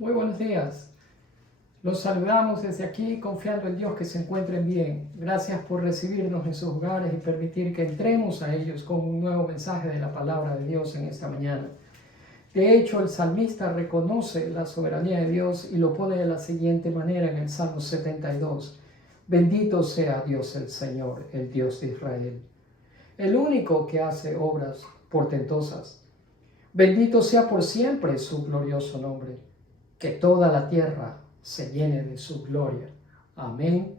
Muy buenos días. Los saludamos desde aquí confiando en Dios que se encuentren bien. Gracias por recibirnos en sus hogares y permitir que entremos a ellos con un nuevo mensaje de la palabra de Dios en esta mañana. De hecho, el salmista reconoce la soberanía de Dios y lo pone de la siguiente manera en el Salmo 72. Bendito sea Dios el Señor, el Dios de Israel, el único que hace obras portentosas. Bendito sea por siempre su glorioso nombre. Que toda la tierra se llene de su gloria. Amén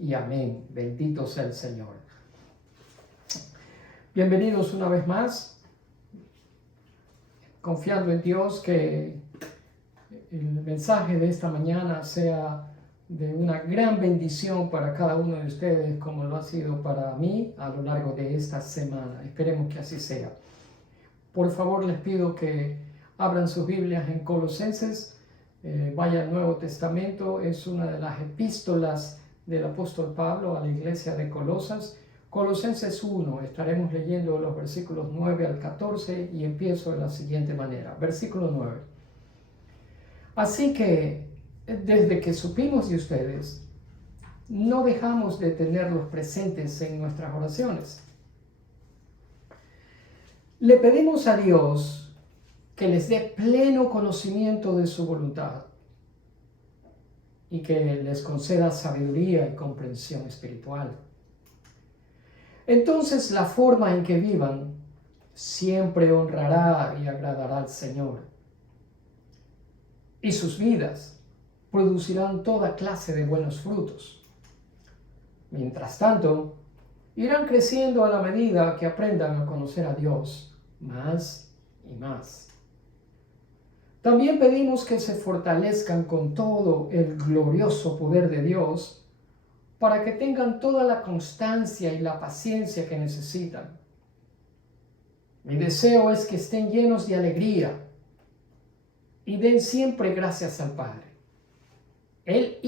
y amén. Bendito sea el Señor. Bienvenidos una vez más. Confiando en Dios que el mensaje de esta mañana sea de una gran bendición para cada uno de ustedes, como lo ha sido para mí a lo largo de esta semana. Esperemos que así sea. Por favor, les pido que abran sus Biblias en Colosenses. Vaya al Nuevo Testamento, es una de las epístolas del apóstol Pablo a la iglesia de Colosas. Colosenses 1, estaremos leyendo los versículos 9 al 14 y empiezo de la siguiente manera. Versículo 9. Así que, desde que supimos de ustedes, no dejamos de tenerlos presentes en nuestras oraciones. Le pedimos a Dios que les dé pleno conocimiento de su voluntad y que les conceda sabiduría y comprensión espiritual. Entonces la forma en que vivan siempre honrará y agradará al Señor, y sus vidas producirán toda clase de buenos frutos. Mientras tanto, irán creciendo a la medida que aprendan a conocer a Dios más y más. También pedimos que se fortalezcan con todo el glorioso poder de Dios para que tengan toda la constancia y la paciencia que necesitan. Mi deseo es que estén llenos de alegría y den siempre gracias al Padre. Él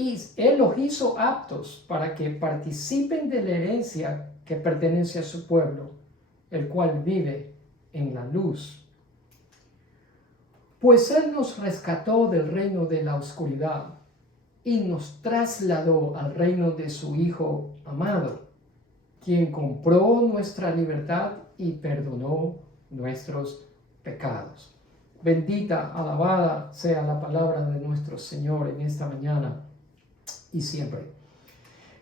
los hizo aptos para que participen de la herencia que pertenece a su pueblo, el cual vive en la luz. Pues Él nos rescató del reino de la oscuridad y nos trasladó al reino de su Hijo amado, quien compró nuestra libertad y perdonó nuestros pecados. Bendita, alabada sea la palabra de nuestro Señor en esta mañana y siempre.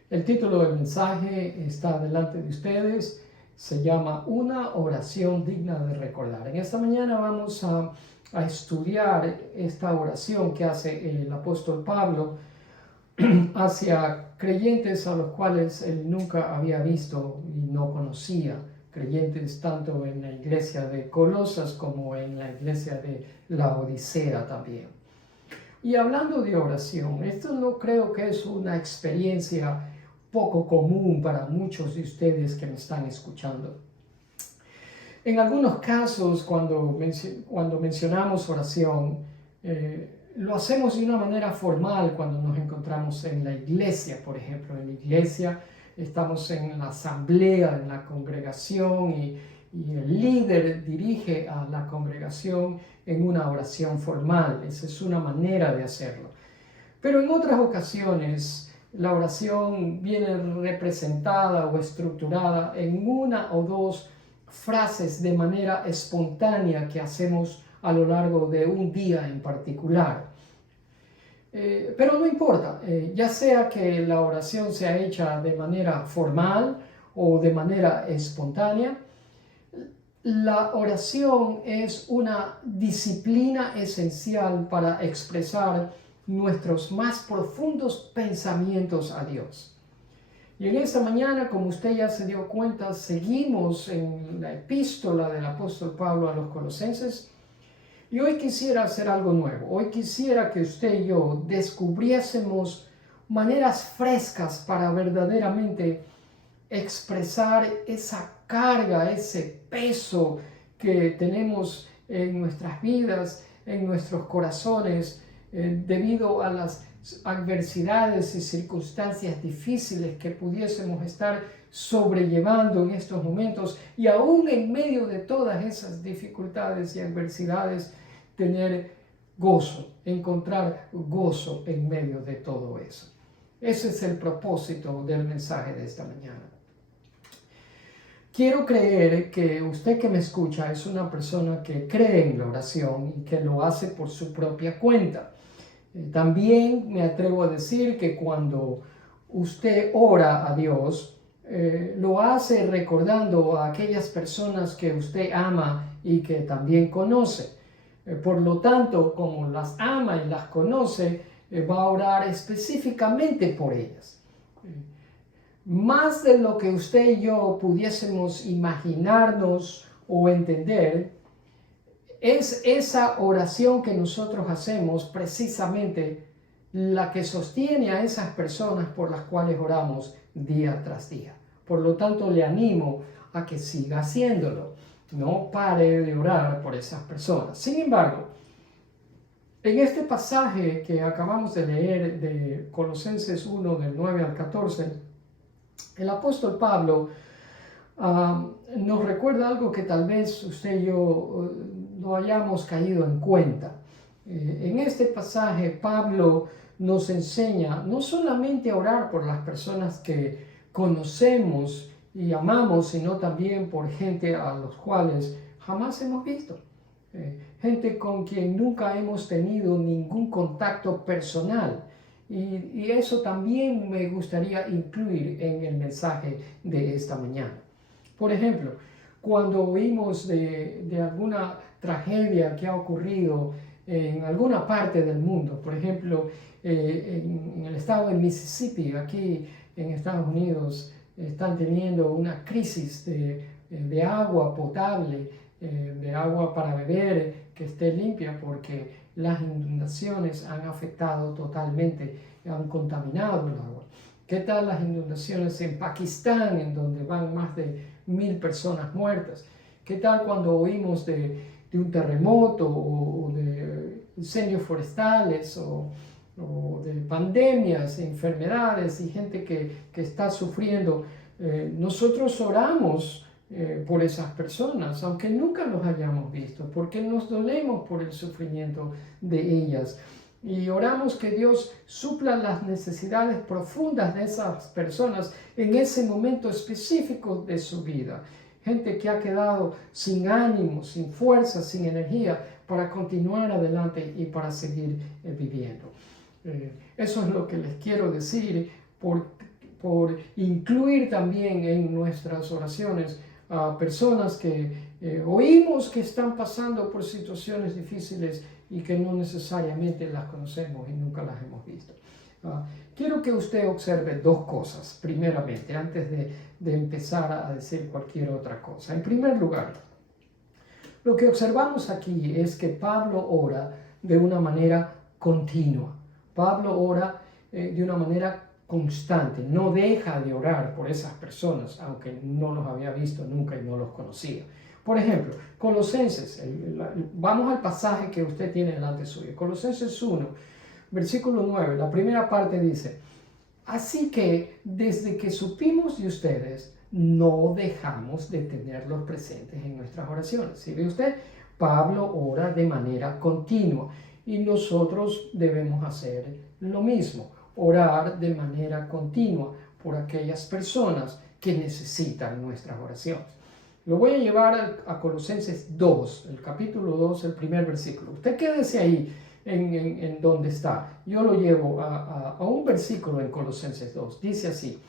El título del mensaje está delante de ustedes. Se llama Una oración digna de recordar. En esta mañana vamos a estudiar esta oración que hace el apóstol Pablo hacia creyentes a los cuales él nunca había visto y no conocía, creyentes tanto en la iglesia de Colosas como en la iglesia de Laodicea también. Y hablando de oración, esto no creo que es una experiencia poco común para muchos de ustedes que me están escuchando. En algunos casos, cuando mencionamos oración, lo hacemos de una manera formal cuando nos encontramos en la iglesia, por ejemplo. En la iglesia estamos en la asamblea, en la congregación y el líder dirige a la congregación en una oración formal. Esa es una manera de hacerlo. Pero en otras ocasiones, la oración viene representada o estructurada en una o dos frases de manera espontánea que hacemos a lo largo de un día en particular. Pero no importa, ya sea que la oración sea hecha de manera formal o de manera espontánea, la oración es una disciplina esencial para expresar nuestros más profundos pensamientos a Dios. Y en esta mañana, como usted ya se dio cuenta, seguimos en la epístola del apóstol Pablo a los Colosenses. Y hoy quisiera hacer algo nuevo. Hoy quisiera que usted y yo descubriésemos maneras frescas para verdaderamente expresar esa carga, ese peso que tenemos en nuestras vidas, en nuestros corazones, debido a las adversidades y circunstancias difíciles que pudiésemos estar sobrellevando en estos momentos, y aún en medio de todas esas dificultades y adversidades tener gozo, encontrar gozo en medio de todo eso. Ese es el propósito del mensaje de esta mañana. Quiero creer que usted que me escucha es una persona que cree en la oración y que lo hace por su propia cuenta. También me atrevo a decir que cuando usted ora a Dios, lo hace recordando a aquellas personas que usted ama y que también conoce. Por lo tanto, como las ama y las conoce, va a orar específicamente por ellas. Más de lo que usted y yo pudiésemos imaginarnos o entender, es esa oración que nosotros hacemos precisamente la que sostiene a esas personas por las cuales oramos día tras día. Por lo tanto, le animo a que siga haciéndolo. No pare de orar por esas personas. Sin embargo, en este pasaje que acabamos de leer de Colosenses 1, del 9 al 14, el apóstol Pablo nos recuerda algo que tal vez usted y yo no hayamos caído en cuenta. En este pasaje Pablo nos enseña no solamente a orar por las personas que conocemos y amamos, sino también por gente a los cuales jamás hemos visto. Gente con quien nunca hemos tenido ningún contacto personal. Y eso también me gustaría incluir en el mensaje de esta mañana. Por ejemplo, cuando oímos de alguna tragedia que ha ocurrido en alguna parte del mundo, por ejemplo, en el estado de Mississippi, aquí en Estados Unidos, están teniendo una crisis de agua potable, de agua para beber que esté limpia, porque las inundaciones han afectado totalmente, han contaminado el agua. ¿Qué tal las inundaciones en Pakistán, en donde van más de 1000 personas muertas? ¿Qué tal cuando oímos de un terremoto o de incendios forestales o de pandemias, enfermedades y gente que está sufriendo? Nosotros oramos por esas personas, aunque nunca los hayamos visto, porque nos dolemos por el sufrimiento de ellas. Y oramos que Dios supla las necesidades profundas de esas personas en ese momento específico de su vida. Gente que ha quedado sin ánimo, sin fuerza, sin energía para continuar adelante y para seguir viviendo. Eso es lo que les quiero decir por incluir también en nuestras oraciones a personas que oímos que están pasando por situaciones difíciles y que no necesariamente las conocemos y nunca las hemos visto. Quiero que usted observe dos cosas, primeramente, antes de empezar a decir cualquier otra cosa. En primer lugar, lo que observamos aquí es que Pablo ora de una manera continua. Pablo ora de una manera constante, no deja de orar por esas personas, aunque no los había visto nunca y no los conocía. Por ejemplo, Colosenses, vamos al pasaje que usted tiene delante suyo, Colosenses 1, versículo 9, la primera parte dice: así que desde que supimos de ustedes, no dejamos de tenerlos presentes en nuestras oraciones. ¿Sí ve usted? Pablo ora de manera continua y nosotros debemos hacer lo mismo, orar de manera continua por aquellas personas que necesitan nuestras oraciones. Lo voy a llevar a Colosenses 2, el capítulo 2, el primer versículo. Usted quédese ahí en donde está. Yo lo llevo a un versículo en Colosenses 2. Dice así: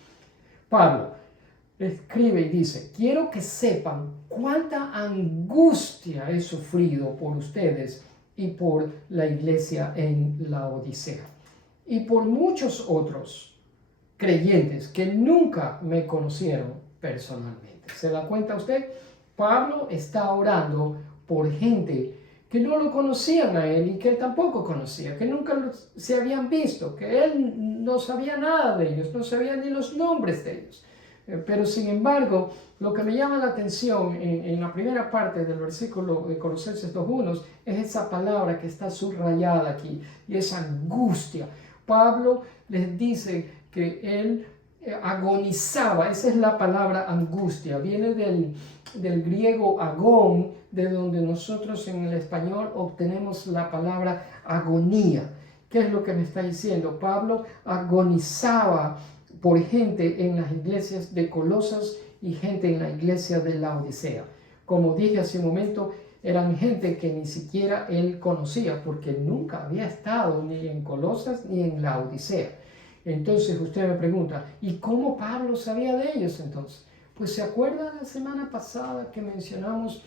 Pablo escribe y dice: quiero que sepan cuánta angustia he sufrido por ustedes y por la iglesia en la Odisea, y por muchos otros creyentes que nunca me conocieron personalmente. ¿Se da cuenta usted? Pablo está orando por gente que no lo conocían a él y que él tampoco conocía, que nunca se habían visto, que él no sabía nada de ellos, no sabía ni los nombres de ellos. Pero sin embargo, lo que me llama la atención en la primera parte del versículo de Colosenses 2:1 es esa palabra que está subrayada aquí, y esa angustia. Pablo les dice que él agonizaba. Esa es la palabra angustia, viene del griego agón, de donde nosotros en el español obtenemos la palabra agonía. ¿Qué es lo que me está diciendo? Pablo agonizaba por gente en las iglesias de Colosas y gente en la iglesia de Laodicea. Como dije hace un momento, eran gente que ni siquiera él conocía, porque nunca había estado ni en Colosas ni en Laodicea. Entonces usted me pregunta, ¿y cómo Pablo sabía de ellos entonces? Pues se acuerda la semana pasada que mencionamos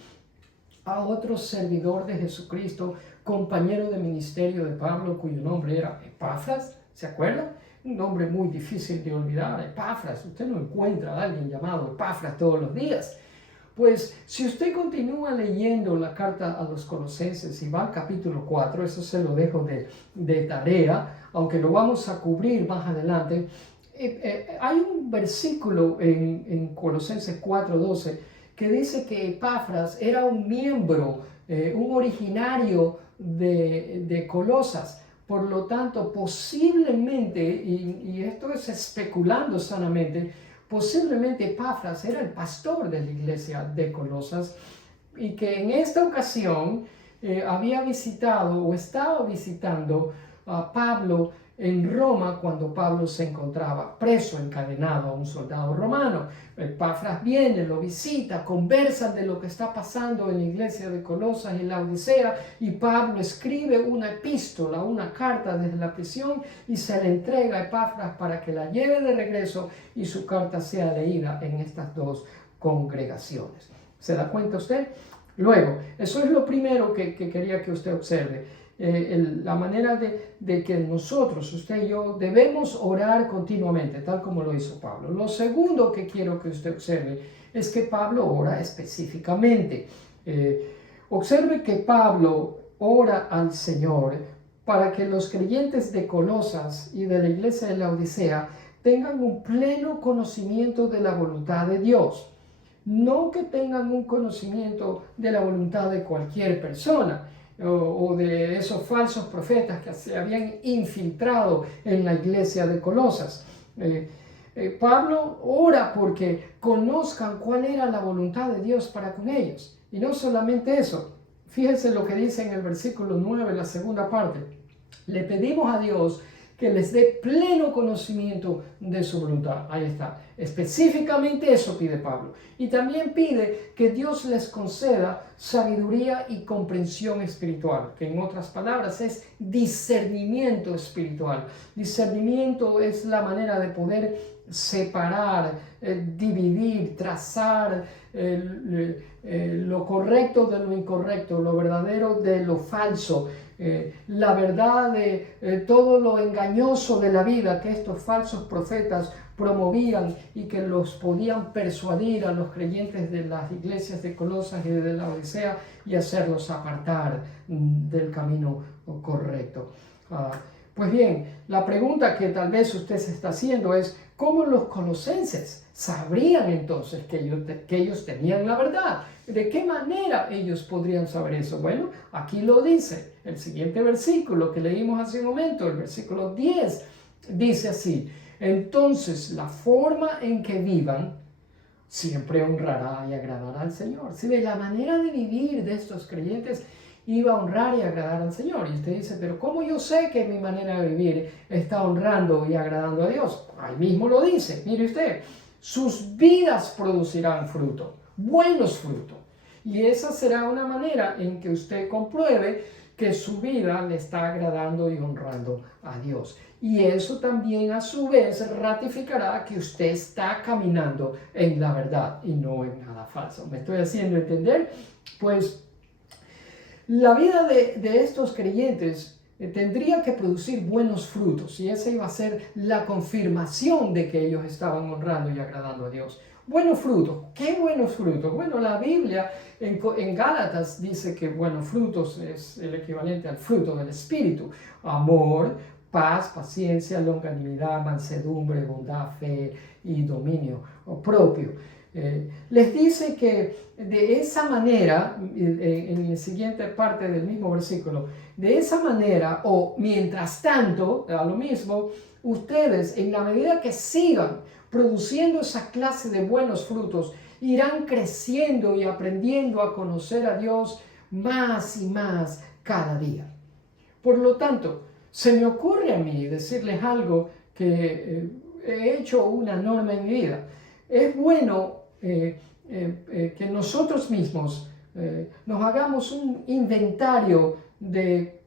a otro servidor de Jesucristo, compañero de ministerio de Pablo, cuyo nombre era Epafras. ¿Se acuerda? Un nombre muy difícil de olvidar, Epafras. Usted no encuentra a alguien llamado Epafras todos los días. Pues si usted continúa leyendo la carta a los Colosenses y va al capítulo 4, eso se lo dejo de tarea, aunque lo vamos a cubrir más adelante, hay un versículo en Colosenses 4:12 que dice que Epafras era un miembro, un originario de Colosas. Por lo tanto, posiblemente, y esto es especulando sanamente, posiblemente Epafras era el pastor de la iglesia de Colosas y que en esta ocasión había visitado o estaba visitando a Pablo en Roma cuando Pablo se encontraba preso, encadenado a un soldado romano. Epafras viene, lo visita, conversan de lo que está pasando en la iglesia de Colosas y Laodicea, y Pablo escribe una epístola, una carta desde la prisión, y se le entrega a Epafras para que la lleve de regreso y su carta sea leída en estas dos congregaciones. ¿Se da cuenta usted? Luego, eso es lo primero que quería que usted observe. La manera de que nosotros, usted y yo, debemos orar continuamente, tal como lo hizo Pablo. Lo segundo que quiero que usted observe es que Pablo ora específicamente. Observe que Pablo ora al Señor para que los creyentes de Colosas y de la iglesia de Laodicea tengan un pleno conocimiento de la voluntad de Dios. No que tengan un conocimiento de la voluntad de cualquier persona, o de esos falsos profetas que se habían infiltrado en la iglesia de Colosas. Pablo ora porque conozcan cuál era la voluntad de Dios para con ellos. Y no solamente eso, fíjense lo que dice en el versículo 9, la segunda parte. Le pedimos a Dios que les dé pleno conocimiento de su voluntad. Ahí está. Específicamente eso pide Pablo. Y también pide que Dios les conceda sabiduría y comprensión espiritual, que en otras palabras es discernimiento espiritual. Discernimiento es la manera de poder separar, dividir, trazar lo correcto de lo incorrecto, lo verdadero de lo falso. La verdad de todo lo engañoso de la vida que estos falsos profetas promovían y que los podían persuadir a los creyentes de las iglesias de Colosas y de Laodicea y hacerlos apartar del camino correcto. Pues bien, la pregunta que tal vez usted se está haciendo es, ¿cómo los colosenses sabrían entonces que ellos tenían la verdad? ¿De qué manera ellos podrían saber eso? Bueno, aquí lo dice el siguiente versículo que leímos hace un momento, el versículo 10, dice así: entonces la forma en que vivan siempre honrará y agradará al Señor. Si de la manera de vivir de estos creyentes iba a honrar y agradar al Señor. Y usted dice, pero ¿cómo yo sé que mi manera de vivir está honrando y agradando a Dios? Ahí mismo lo dice, mire usted, sus vidas producirán fruto, buenos frutos. Y esa será una manera en que usted compruebe que su vida le está agradando y honrando a Dios. Y eso también a su vez ratificará que usted está caminando en la verdad y no en nada falso. ¿Me estoy haciendo entender? Pues la vida de estos creyentes tendría que producir buenos frutos, y esa iba a ser la confirmación de que ellos estaban honrando y agradando a Dios. Buenos frutos. ¿Qué buenos frutos? Bueno, la Biblia en Gálatas dice que buenos frutos es el equivalente al fruto del Espíritu: amor, paz, paciencia, longanimidad, mansedumbre, bondad, fe y dominio propio. Les dice que de esa manera, en la siguiente parte del mismo versículo, de esa manera, o mientras tanto, a lo mismo, ustedes, en la medida que sigan produciendo esa clase de buenos frutos, irán creciendo y aprendiendo a conocer a Dios más y más cada día. Por lo tanto, se me ocurre a mí decirles algo que he hecho una norma en mi vida. Es bueno que nosotros mismos nos hagamos un inventario de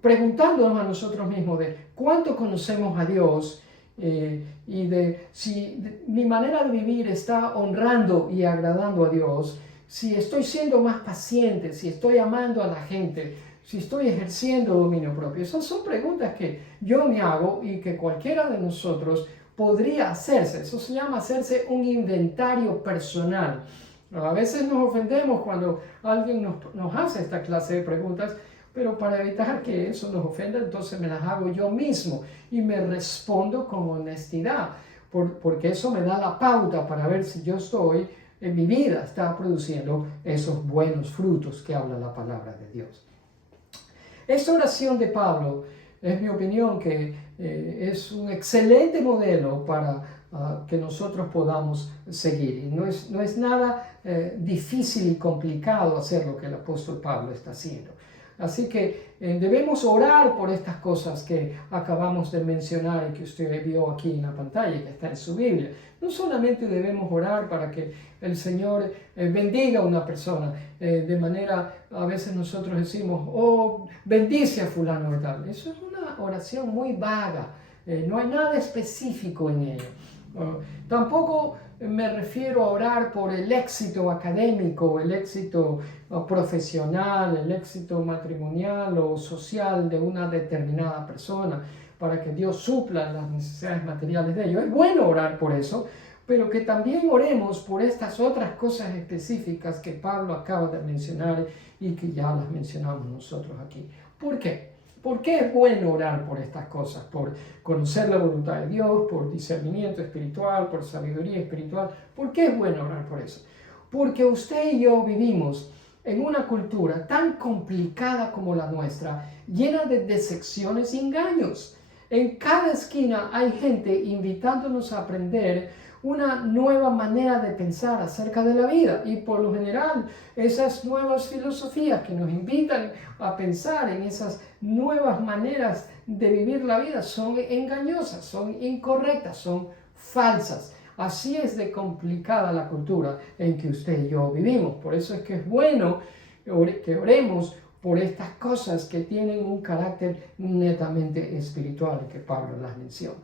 preguntándonos a nosotros mismos de cuánto conocemos a Dios y de si mi manera de vivir está honrando y agradando a Dios, si estoy siendo más paciente, si estoy amando a la gente, si estoy ejerciendo dominio propio. Esas son preguntas que yo me hago y que cualquiera de nosotros podría hacerse. Eso se llama hacerse un inventario personal. A veces nos ofendemos cuando alguien nos hace esta clase de preguntas, pero para evitar que eso nos ofenda, entonces me las hago yo mismo y me respondo con honestidad, porque eso me da la pauta para ver si yo estoy, en mi vida, está produciendo esos buenos frutos que habla la palabra de Dios. Esta oración de Pablo, es mi opinión, que es un excelente modelo para que nosotros podamos seguir. Y no es nada difícil y complicado hacer lo que el apóstol Pablo está haciendo. Así que debemos orar por estas cosas que acabamos de mencionar y que usted vio aquí en la pantalla, que está en su Biblia. No solamente debemos orar para que el Señor bendiga a una persona, de manera, a veces nosotros decimos, oh, bendice a fulano y tal. Eso es una oración muy vaga, no hay nada específico en ello. Tampoco me refiero a orar por el éxito académico, el éxito profesional, el éxito matrimonial o social de una determinada persona, para que Dios supla las necesidades materiales de ellos. Es bueno orar por eso, pero que también oremos por estas otras cosas específicas que Pablo acaba de mencionar y que ya las mencionamos nosotros aquí. ¿Por qué? ¿Por qué es bueno orar por estas cosas? Por conocer la voluntad de Dios, por discernimiento espiritual, por sabiduría espiritual. ¿Por qué es bueno orar por eso? Porque usted y yo vivimos en una cultura tan complicada como la nuestra, llena de decepciones y engaños. En cada esquina hay gente invitándonos a aprender una nueva manera de pensar acerca de la vida, y por lo general esas nuevas filosofías que nos invitan a pensar en esas nuevas maneras de vivir la vida son engañosas, son incorrectas, son falsas. Así es de complicada la cultura en que usted y yo vivimos. Por eso es que es bueno que oremos por estas cosas que tienen un carácter netamente espiritual, que Pablo las menciona.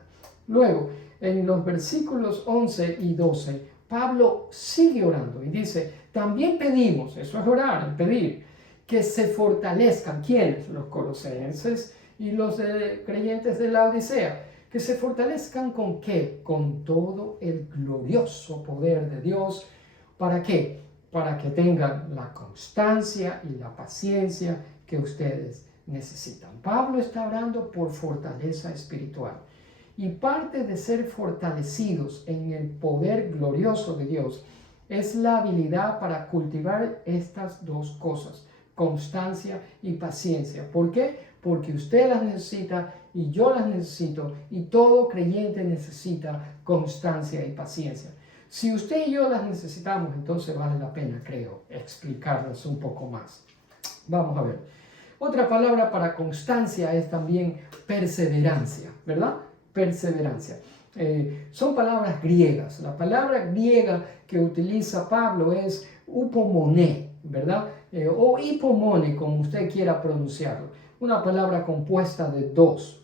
Luego, en los versículos 11 y 12, Pablo sigue orando y dice, también pedimos, eso es orar, pedir, que se fortalezcan. ¿Quiénes? Los colosenses y los creyentes de la Odisea. Que se fortalezcan ¿con qué? Con todo el glorioso poder de Dios. ¿Para qué? Para que tengan la constancia y la paciencia que ustedes necesitan. Pablo está orando por fortaleza espiritual. Y parte de ser fortalecidos en el poder glorioso de Dios es la habilidad para cultivar estas dos cosas, constancia y paciencia. ¿Por qué? Porque usted las necesita y yo las necesito, y todo creyente necesita constancia y paciencia. Si usted y yo las necesitamos, entonces vale la pena, creo, explicarlas un poco más. Vamos a ver. Otra palabra para constancia es también perseverancia, ¿verdad? Perseverancia. Son palabras griegas. La palabra griega que utiliza Pablo es upomone, ¿verdad? O hipomone, como usted quiera pronunciarlo. Una palabra compuesta de dos.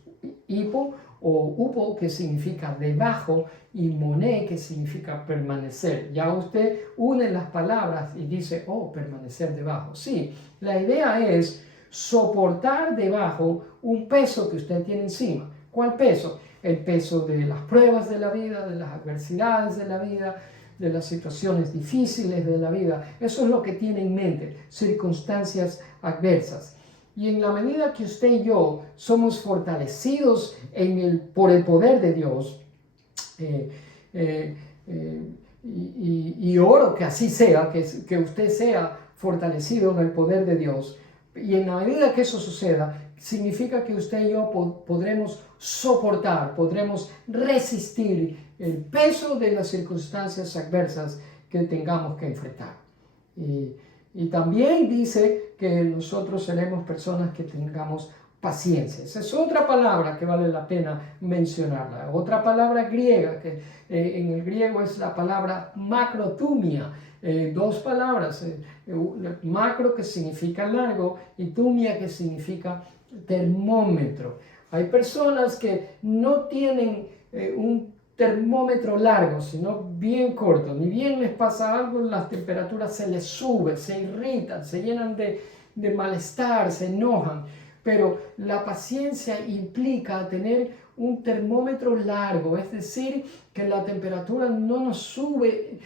Hipo o upo, que significa debajo, y moné, que significa permanecer. Ya usted une las palabras y dice, oh, permanecer debajo. Sí, la idea es soportar debajo un peso que usted tiene encima. ¿Cuál peso? El peso de las pruebas de la vida, de las adversidades de la vida, de las situaciones difíciles de la vida. Eso es lo que tiene en mente, circunstancias adversas. Y en la medida que usted y yo somos fortalecidos por el poder de Dios, y oro que así sea, que usted sea fortalecido en el poder de Dios, y en la medida que eso suceda, significa que usted y yo podremos soportar, podremos resistir el peso de las circunstancias adversas que tengamos que enfrentar. Y también dice que nosotros seremos personas que tengamos paciencia. Esa es otra palabra que vale la pena mencionarla. Otra palabra griega, que en el griego es la palabra macrotumia. Dos palabras, macro que significa largo y tumia que significa termómetro. Hay personas que no tienen un termómetro largo, sino bien corto. Ni bien les pasa algo, las temperaturas se les suben, se irritan, se llenan de malestar, se enojan. Pero la paciencia implica tener un termómetro largo, es decir, que la temperatura no nos sube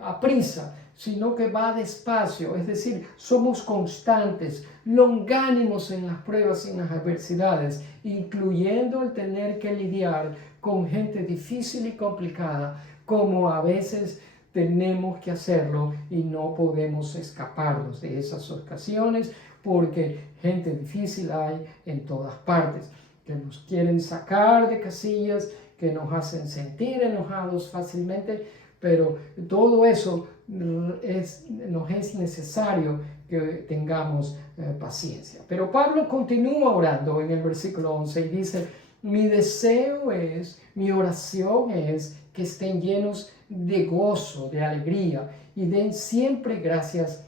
a prisa, sino que va despacio, es decir, somos constantes, longánimos en las pruebas y en las adversidades, incluyendo el tener que lidiar con gente difícil y complicada, como a veces tenemos que hacerlo y no podemos escaparnos de esas ocasiones, porque gente difícil hay en todas partes, que nos quieren sacar de casillas, que nos hacen sentir enojados fácilmente, pero todo eso nos es necesario que tengamos paciencia. Pero Pablo continúa orando en el versículo 11 y dice: mi deseo es, mi oración es que estén llenos de gozo, de alegría y den siempre gracias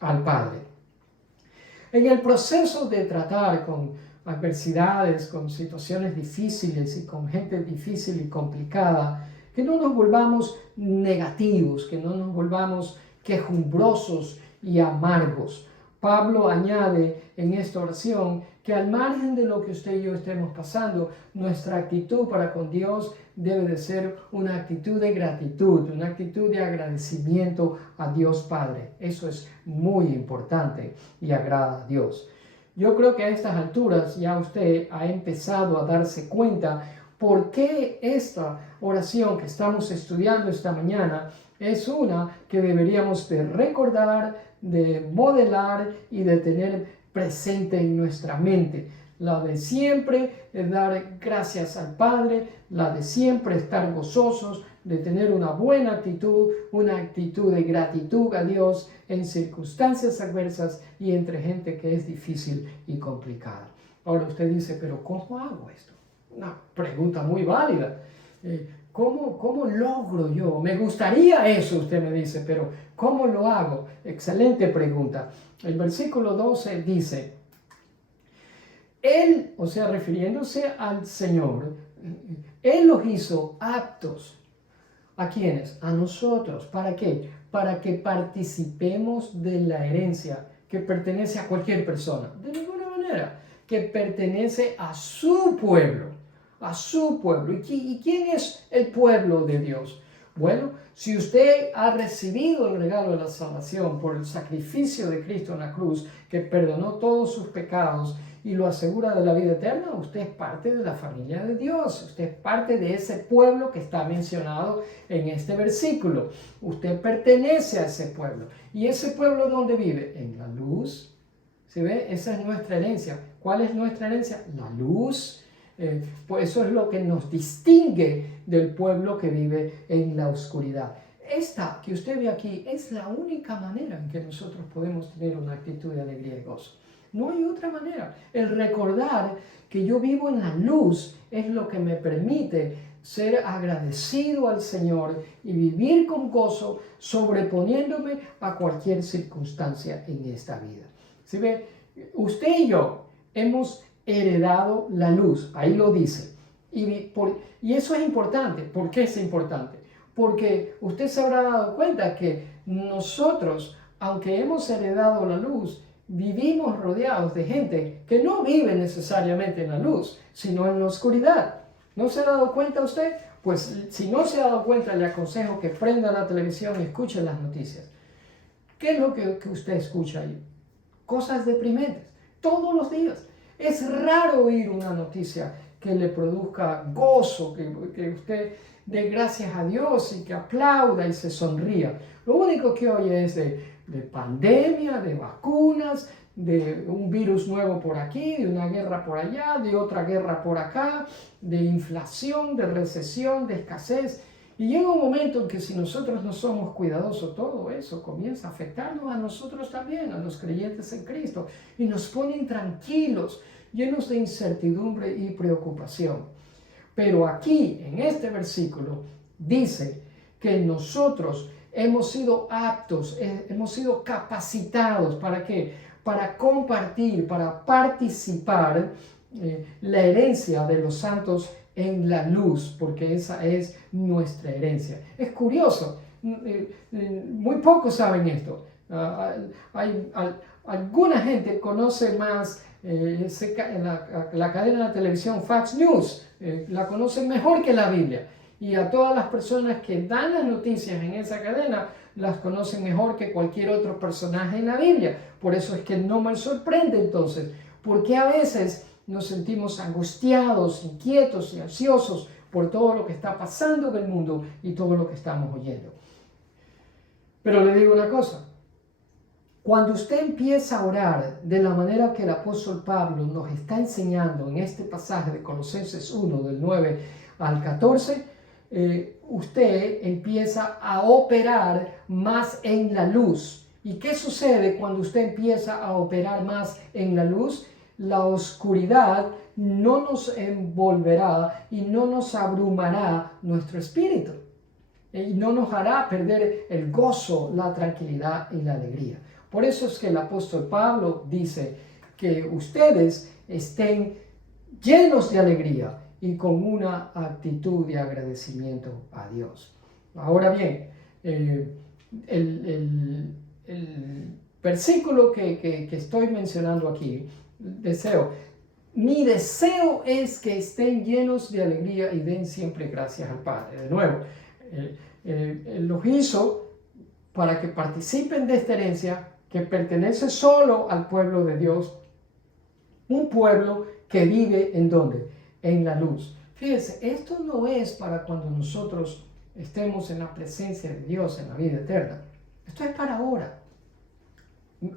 al Padre. En el proceso de tratar con adversidades, con situaciones difíciles y con gente difícil y complicada, que no nos volvamos negativos, que no nos volvamos quejumbrosos y amargos. Pablo añade en esta oración que al margen de lo que usted y yo estemos pasando, nuestra actitud para con Dios debe de ser una actitud de gratitud, una actitud de agradecimiento a Dios Padre. Eso es muy importante y agrada a Dios. Yo creo que a estas alturas ya usted ha empezado a darse cuenta por qué esta oración que estamos estudiando esta mañana es una que deberíamos de recordar, de modelar y de tener presente en nuestra mente. La de siempre dar gracias al Padre, la de siempre estar gozosos, de tener una buena actitud, una actitud de gratitud a Dios en circunstancias adversas y entre gente que es difícil y complicada. Ahora usted dice, pero ¿cómo hago esto? Una pregunta muy válida. ¿Cómo logro yo? Me gustaría eso, usted me dice, pero ¿cómo lo hago? Excelente pregunta. El versículo 12 dice: Él, o sea, refiriéndose al Señor, Él los hizo aptos. ¿A quiénes? A nosotros. ¿Para qué? Para que participemos de la herencia que pertenece a cualquier persona. De ninguna manera. Que pertenece a su pueblo. A su pueblo. ¿Y quién es el pueblo de Dios? Bueno, si usted ha recibido el regalo de la salvación por el sacrificio de Cristo en la cruz, que perdonó todos sus pecados y lo asegura de la vida eterna, usted es parte de la familia de Dios. Usted es parte de ese pueblo que está mencionado en este versículo. Usted pertenece a ese pueblo. ¿Y ese pueblo dónde vive? En la luz. ¿Se ve? Esa es nuestra herencia. ¿Cuál es nuestra herencia? La luz. Pues eso es lo que nos distingue del pueblo que vive en la oscuridad. Esta que usted ve aquí es la única manera en que nosotros podemos tener una actitud de alegría y gozo. No hay otra manera. El recordar que yo vivo en la luz es lo que me permite ser agradecido al Señor y vivir con gozo, sobreponiéndome a cualquier circunstancia en esta vida. ¿Sí ve? Usted y yo hemos heredado la luz, ahí lo dice. Y eso es importante. ¿Por qué es importante? Porque usted se habrá dado cuenta que nosotros, aunque hemos heredado la luz, vivimos rodeados de gente que no vive necesariamente en la luz, sino en la oscuridad. ¿No se ha dado cuenta usted? Pues si no se ha dado cuenta, le aconsejo que prenda la televisión y escuche las noticias. ¿Qué es lo que usted escucha ahí? Cosas deprimentes, todos los días. Es raro oír una noticia que le produzca gozo, que usted dé gracias a Dios y que aplauda y se sonría. Lo único que oye es de pandemia, de vacunas, de un virus nuevo por aquí, de una guerra por allá, de otra guerra por acá, de inflación, de recesión, de escasez. Y llega un momento en que si nosotros no somos cuidadosos, todo eso comienza a afectarnos a nosotros también, a los creyentes en Cristo, y nos pone intranquilos, llenos de incertidumbre y preocupación. Pero aquí, en este versículo, dice que nosotros hemos sido aptos, hemos sido capacitados, ¿para qué? Para compartir, para participar la herencia de los santos en la luz, porque esa es nuestra herencia. Es curioso, muy pocos saben esto. Alguna gente conoce más la cadena de televisión Fox News, la conocen mejor que la Biblia. Y a todas las personas que dan las noticias en esa cadena, las conocen mejor que cualquier otro personaje en la Biblia. Por eso es que no me sorprende entonces, porque a veces nos sentimos angustiados, inquietos y ansiosos por todo lo que está pasando en el mundo y todo lo que estamos oyendo. Pero le digo una cosa, cuando usted empieza a orar de la manera que el apóstol Pablo nos está enseñando en este pasaje de Colosenses 1, del 9 al 14, usted empieza a operar más en la luz. ¿Y qué sucede cuando usted empieza a operar más en la luz? La oscuridad no nos envolverá y no nos abrumará nuestro espíritu. Y no nos hará perder el gozo, la tranquilidad y la alegría. Por eso es que el apóstol Pablo dice que ustedes estén llenos de alegría y con una actitud de agradecimiento a Dios. Ahora bien, el versículo que estoy mencionando aquí, mi deseo es que estén llenos de alegría y den siempre gracias al Padre. De nuevo, Él los hizo para que participen de esta herencia que pertenece solo al pueblo de Dios, un pueblo que vive ¿en dónde? En la luz. Fíjense, esto no es para cuando nosotros estemos en la presencia de Dios en la vida eterna. Esto es para ahora.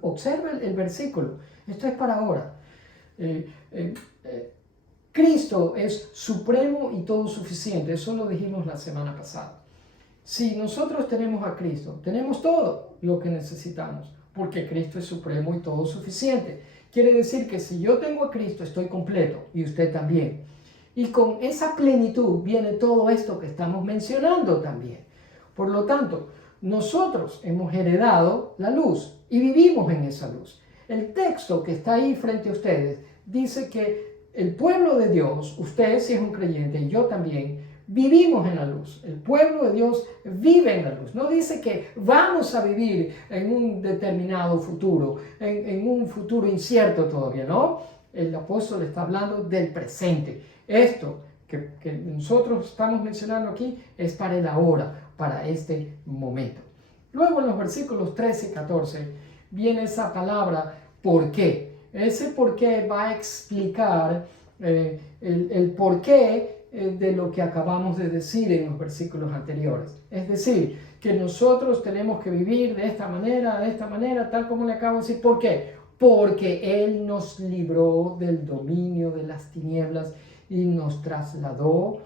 Observa el versículo. Esto es para ahora. Cristo es supremo y todo suficiente. Eso lo dijimos la semana pasada. Si nosotros tenemos a Cristo, tenemos todo lo que necesitamos, porque Cristo es supremo y todo suficiente. Quiere decir que si yo tengo a Cristo, estoy completo, y usted también. Y con esa plenitud viene todo esto que estamos mencionando también. Por lo tanto, nosotros hemos heredado la luz y vivimos en esa luz. El texto que está ahí frente a ustedes dice que el pueblo de Dios, usted si es un creyente y yo también, vivimos en la luz. El pueblo de Dios vive en la luz. No dice que vamos a vivir en un determinado futuro, en un futuro incierto todavía, ¿no? El apóstol está hablando del presente. Esto que nosotros estamos mencionando aquí es para el ahora, para este momento. Luego en los versículos 13 y 14 viene esa palabra ¿por qué? Ese por qué va a explicar el por qué de lo que acabamos de decir en los versículos anteriores. Es decir, que nosotros tenemos que vivir de esta manera, tal como le acabo de decir. ¿Por qué? Porque Él nos libró del dominio de las tinieblas y nos trasladó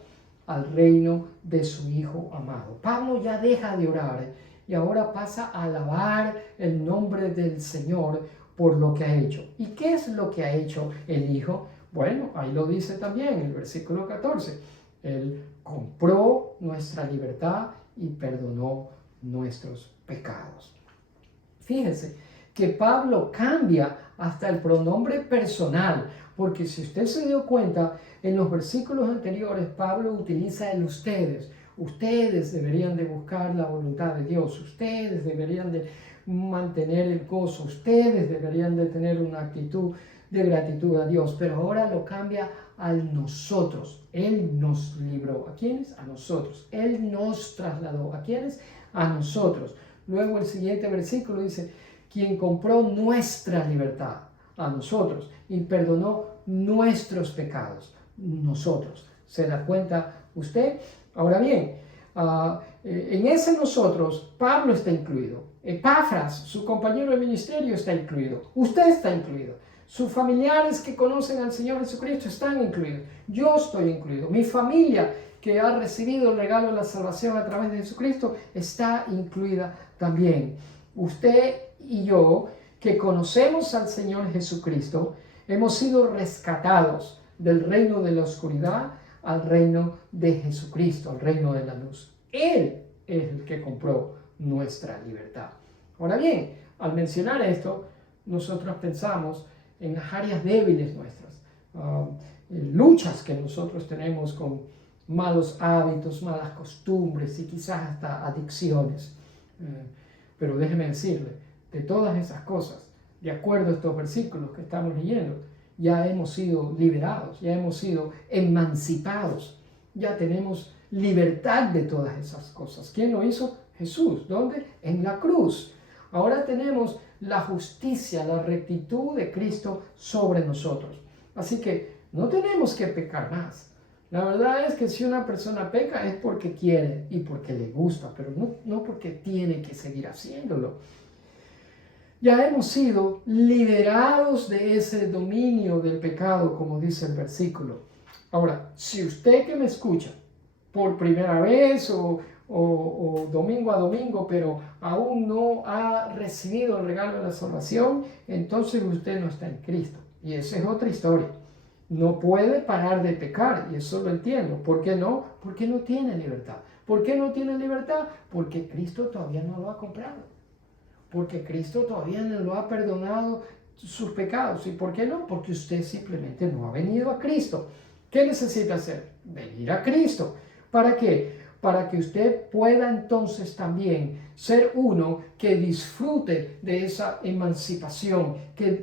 al reino de su Hijo amado. Pablo ya deja de orar y ahora pasa a alabar el nombre del Señor por lo que ha hecho. ¿Y qué es lo que ha hecho el Hijo? Bueno, ahí lo dice también el versículo 14. Él compró nuestra libertad y perdonó nuestros pecados. Fíjense que Pablo cambia hasta el pronombre personal, porque si usted se dio cuenta, en los versículos anteriores Pablo utiliza el ustedes. Ustedes deberían de buscar la voluntad de Dios, ustedes deberían de mantener el gozo, ustedes deberían de tener una actitud de gratitud a Dios, pero ahora lo cambia al nosotros. Él nos libró. ¿A quiénes? A nosotros. Él nos trasladó. ¿A quiénes? A nosotros. Luego el siguiente versículo dice, quien compró nuestra libertad, a nosotros, y perdonó nuestros pecados, nosotros. ¿Se da cuenta usted? Ahora bien, en ese nosotros, Pablo está incluido. Epafras, su compañero de ministerio, está incluido. Usted está incluido. Sus familiares que conocen al Señor Jesucristo están incluidos. Yo estoy incluido. Mi familia que ha recibido el regalo de la salvación a través de Jesucristo está incluida también. Usted y yo que conocemos al Señor Jesucristo hemos sido rescatados del reino de la oscuridad al reino de Jesucristo, al reino de la luz. Él es el que compró nuestra libertad. Ahora bien, al mencionar esto, nosotros pensamos en las áreas débiles nuestras, luchas que nosotros tenemos con malos hábitos, malas costumbres y quizás hasta adicciones. Pero déjeme decirle, de todas esas cosas, de acuerdo a estos versículos que estamos leyendo, ya hemos sido liberados, ya hemos sido emancipados, ya tenemos libertad de todas esas cosas. ¿Quién lo hizo? Jesús. ¿Dónde? En la cruz. Ahora tenemos la justicia, la rectitud de Cristo sobre nosotros. Así que no tenemos que pecar más. La verdad es que si una persona peca es porque quiere y porque le gusta, pero no porque tiene que seguir haciéndolo. Ya hemos sido liberados de ese dominio del pecado, como dice el versículo. Ahora, si usted que me escucha por primera vez o domingo a domingo, pero aún no ha recibido el regalo de la salvación, entonces usted no está en Cristo. Y esa es otra historia. No puede parar de pecar, y eso lo entiendo. ¿Por qué no? Porque no tiene libertad. ¿Por qué no tiene libertad? Porque Cristo todavía no lo ha comprado. Porque Cristo todavía no lo ha perdonado sus pecados. ¿Y por qué no? Porque usted simplemente no ha venido a Cristo. ¿Qué necesita hacer? Venir a Cristo. ¿Para qué? Para que usted pueda entonces también ser uno que disfrute de esa emancipación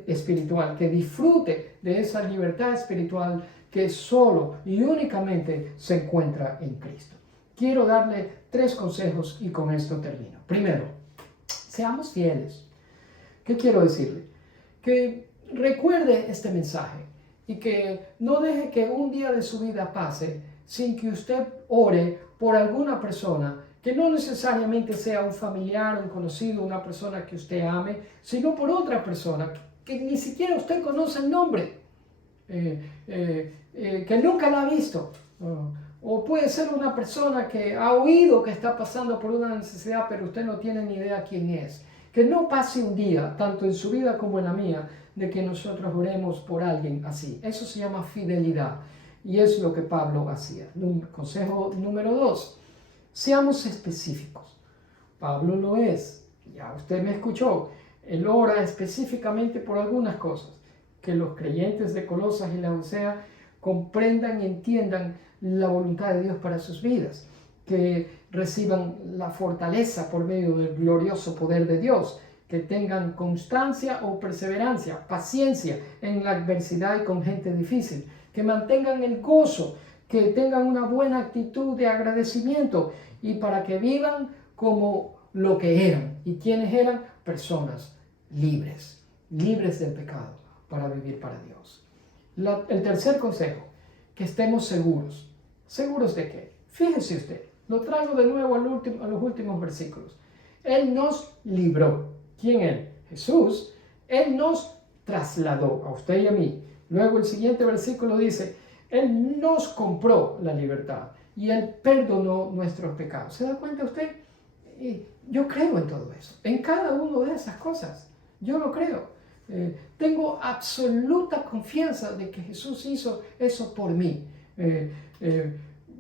espiritual, que disfrute de esa libertad espiritual que solo y únicamente se encuentra en Cristo. Quiero darle 3 consejos y con esto termino. Primero, seamos fieles. ¿Qué quiero decirle? Que recuerde este mensaje y que no deje que un día de su vida pase sin que usted ore por alguna persona, que no necesariamente sea un familiar, un conocido, una persona que usted ame, sino por otra persona que ni siquiera usted conoce el nombre, que nunca la ha visto. O puede ser una persona que ha oído que está pasando por una necesidad, pero usted no tiene ni idea quién es. Que no pase un día, tanto en su vida como en la mía, de que nosotros oremos por alguien así. Eso se llama fidelidad. Y es lo que Pablo hacía. Consejo número 2. Seamos específicos. Pablo lo es. Ya usted me escuchó. Él ora específicamente por algunas cosas. Que los creyentes de Colosas y Laodicea comprendan y entiendan la voluntad de Dios para sus vidas. Que reciban la fortaleza por medio del glorioso poder de Dios. Que tengan constancia o perseverancia, paciencia en la adversidad y con gente difícil. Que mantengan el gozo, que tengan una buena actitud de agradecimiento y para que vivan como lo que eran. ¿Y quiénes eran? Personas libres, libres del pecado para vivir para Dios. El tercer consejo, que estemos seguros. ¿Seguros de qué? Fíjese usted, lo traigo de nuevo a los últimos versículos. Él nos libró. ¿Quién Él? Jesús. Él nos trasladó a usted y a mí. Luego el siguiente versículo dice, Él nos compró la libertad y Él perdonó nuestros pecados. ¿Se da cuenta usted? Yo creo en todo eso, en cada una de esas cosas. Yo lo creo. Tengo absoluta confianza de que Jesús hizo eso por mí.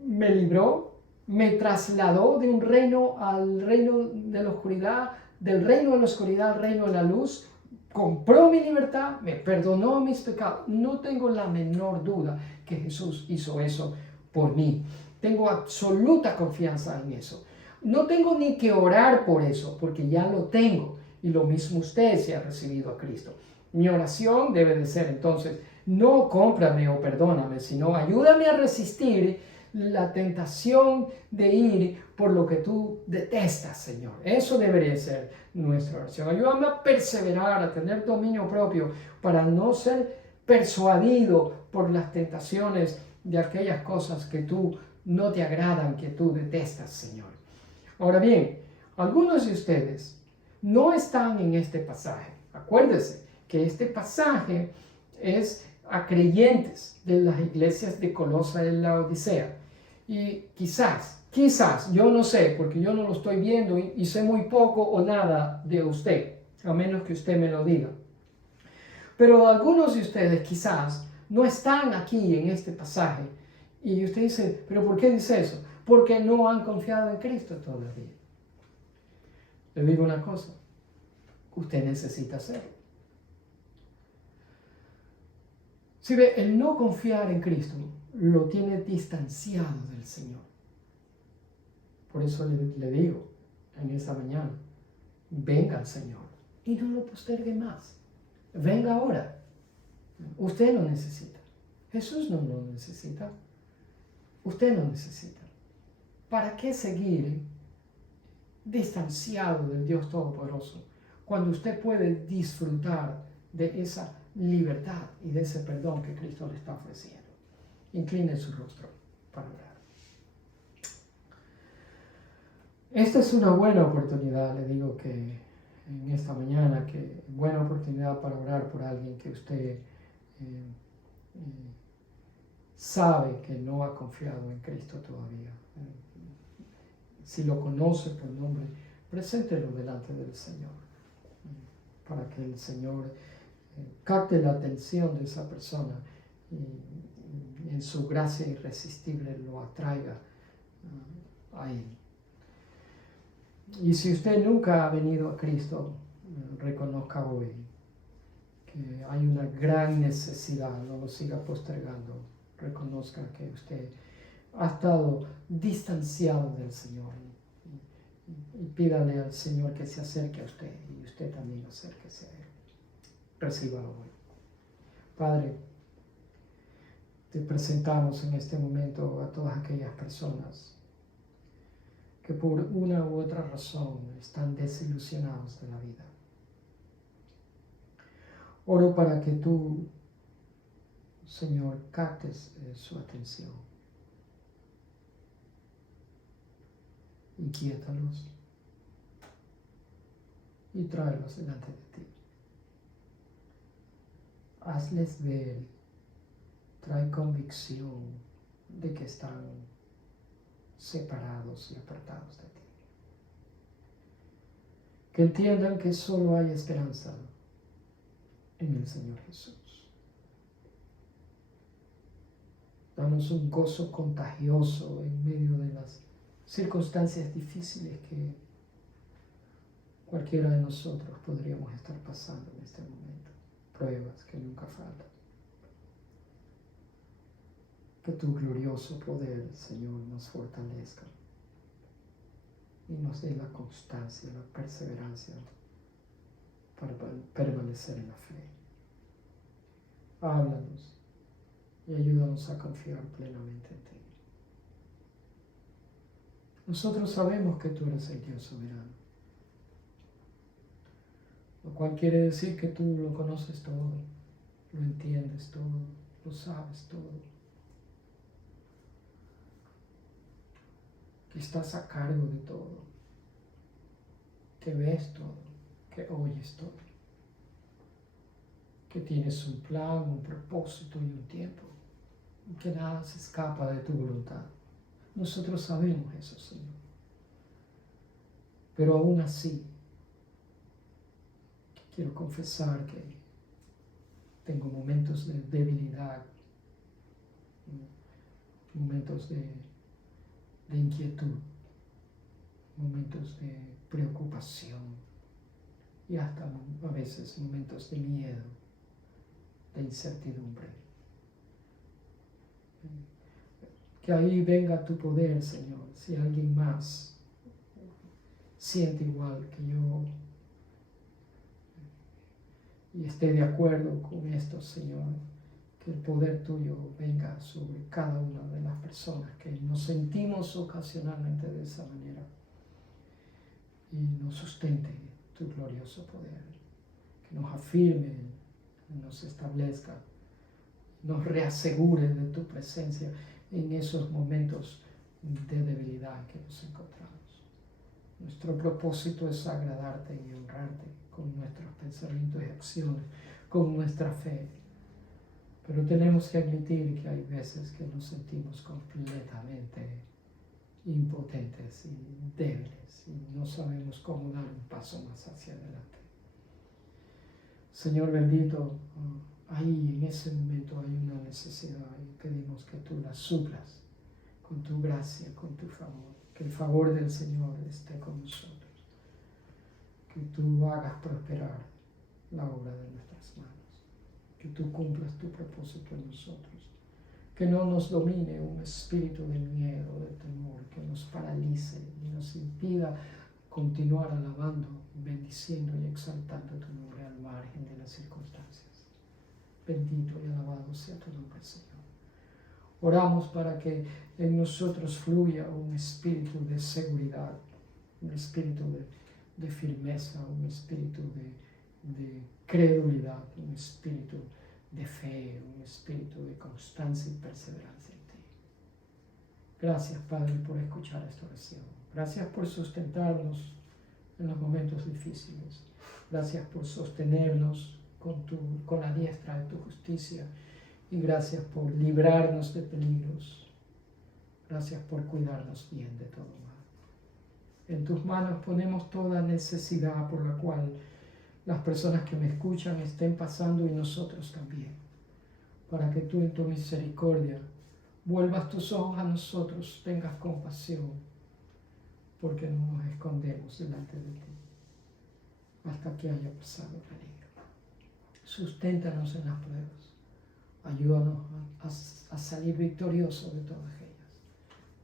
Me libró, me trasladó de un reino al reino de la oscuridad, del reino de la oscuridad al reino de la luz. Compró mi libertad, me perdonó mis pecados. No tengo la menor duda que Jesús hizo eso por mí. Tengo absoluta confianza en eso. No tengo ni que orar por eso, porque ya lo tengo. Y lo mismo usted si ha recibido a Cristo. Mi oración debe de ser entonces, no cómprame o perdóname, sino ayúdame a resistir la tentación de ir por lo que tú detestas, Señor. Eso debería ser nuestra oración. Ayúdame a perseverar, a tener dominio propio para no ser persuadido por las tentaciones de aquellas cosas que tú no te agradan, que tú detestas, Señor. Ahora bien, algunos de ustedes no están en este pasaje. Acuérdese que este pasaje es a creyentes de las iglesias de Colosa y Laodicea. Y quizás, yo no sé, porque yo no lo estoy viendo y sé muy poco o nada de usted, a menos que usted me lo diga. Pero algunos de ustedes quizás no están aquí en este pasaje. Y usted dice, ¿pero por qué dice eso? Porque no han confiado en Cristo todavía. Le digo una cosa, usted necesita hacerlo. Si ve, el no confiar en Cristo lo tiene distanciado del Señor. Por eso le digo en esta mañana, venga al Señor y no lo postergue más. Venga ahora. Usted lo necesita. Jesús no lo necesita. Usted lo necesita. ¿Para qué seguir distanciado del Dios Todopoderoso cuando usted puede disfrutar de esa libertad y de ese perdón que Cristo le está ofreciendo? Incline su rostro para orar. Esta es una buena oportunidad, le digo que en esta mañana, que buena oportunidad para orar por alguien que usted sabe que no ha confiado en Cristo todavía. Si lo conoce por nombre, preséntelo delante del Señor, para que el Señor capte la atención de esa persona y en su gracia irresistible lo atraiga a Él. Y si usted nunca ha venido a Cristo, reconozca hoy que hay una gran necesidad, no lo siga postergando. Reconozca que usted ha estado distanciado del Señor y pídale al Señor que se acerque a usted y usted también acérquese a Él. Recíbalo hoy. Padre, te presentamos en este momento a todas aquellas personas que por una u otra razón están desilusionados de la vida. Oro para que tú, Señor, captes su atención. Inquiétalos y tráelos delante de ti. Hazles ver, trae convicción de que están separados y apartados de ti. Que entiendan que solo hay esperanza en el Señor Jesús. Danos un gozo contagioso en medio de las circunstancias difíciles que cualquiera de nosotros podríamos estar pasando en este momento. Pruebas que nunca faltan. Que tu glorioso poder, Señor, nos fortalezca y nos dé la constancia, la perseverancia para permanecer en la fe. Háblanos y ayúdanos a confiar plenamente en ti. Nosotros sabemos que tú eres el Dios soberano, lo cual quiere decir que tú lo conoces todo, lo entiendes todo, lo sabes todo, que estás a cargo de todo, que ves todo, que oyes todo, que tienes un plan, un propósito y un tiempo, que nada se escapa de tu voluntad. Nosotros sabemos eso, Señor. Pero aún así, quiero confesar que tengo momentos de debilidad, momentos de inquietud, momentos de preocupación y hasta a veces momentos de miedo, de incertidumbre. Que ahí venga tu poder, Señor. Si alguien más siente igual que yo y esté de acuerdo con esto, Señor, que el poder tuyo venga sobre cada una de las personas que nos sentimos ocasionalmente de esa manera y nos sustente tu glorioso poder, que nos afirme, nos establezca, nos reasegure de tu presencia en esos momentos de debilidad en que nos encontramos. Nuestro propósito es agradarte y honrarte con nuestros pensamientos y acciones, con nuestra fe, Pero tenemos que admitir que hay veces que nos sentimos completamente impotentes y débiles y no sabemos cómo dar un paso más hacia adelante. Señor bendito, ahí en ese momento hay una necesidad y pedimos que tú la suplas con tu gracia, con tu favor. Que el favor del Señor esté con nosotros. Que tú hagas prosperar la obra de nuestras manos. Que tú cumplas tu propósito en nosotros. Que no nos domine un espíritu de miedo, de temor, que nos paralice y nos impida continuar alabando, bendiciendo y exaltando tu nombre al margen de las circunstancias. Bendito y alabado sea tu nombre, Señor. Oramos para que en nosotros fluya un espíritu de seguridad, un espíritu de firmeza, un espíritu de credulidad, un espíritu de fe, un espíritu de constancia y perseverancia en ti. Gracias, Padre, por escuchar esta oración. Gracias por sustentarnos en los momentos difíciles. Gracias por sostenernos con la diestra de tu justicia. Y gracias por librarnos de peligros. Gracias por cuidarnos bien de todo mal. En tus manos ponemos toda necesidad por la cual las personas que me escuchan estén pasando y nosotros también. Para que tú en tu misericordia vuelvas tus ojos a nosotros, tengas compasión, porque no nos escondemos delante de ti hasta que haya pasado el peligro. Susténtanos en las pruebas. Ayúdanos a salir victoriosos de todas ellas.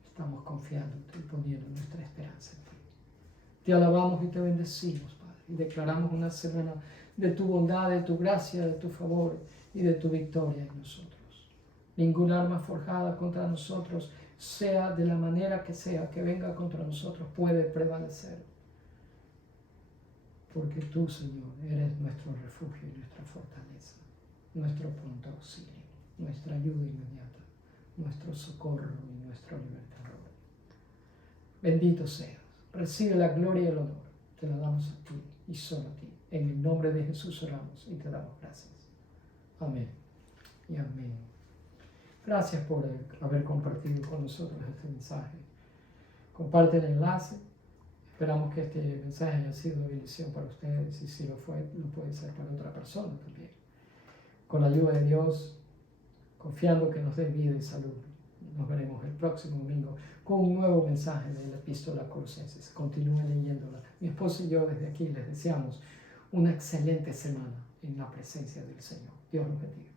Estamos confiando y poniendo nuestra esperanza en ti. Te alabamos y te bendecimos, Padre, y declaramos una semana de tu bondad, de tu gracia, de tu favor y de tu victoria en nosotros. Ninguna arma forjada contra nosotros, sea de la manera que venga contra nosotros, puede prevalecer. Porque tú, Señor, eres nuestro refugio y nuestra fortaleza, nuestro pronto auxilio, nuestra ayuda inmediata, nuestro socorro y nuestro libertador. Bendito seas. Recibe la gloria y el honor. Te la damos a ti y solo a ti. En el nombre de Jesús oramos y te damos gracias. Amén y amén. Gracias por haber compartido con nosotros este mensaje. Comparte el enlace. Esperamos que este mensaje haya sido de bendición para ustedes y si lo fue, lo puede ser para otra persona también. Con la ayuda de Dios, confiando que nos dé vida y salud, nos veremos el próximo domingo con un nuevo mensaje de la Epístola a Colosenses. Continúen leyéndola. Mi esposo y yo desde aquí les deseamos una excelente semana en la presencia del Señor. Dios los bendiga.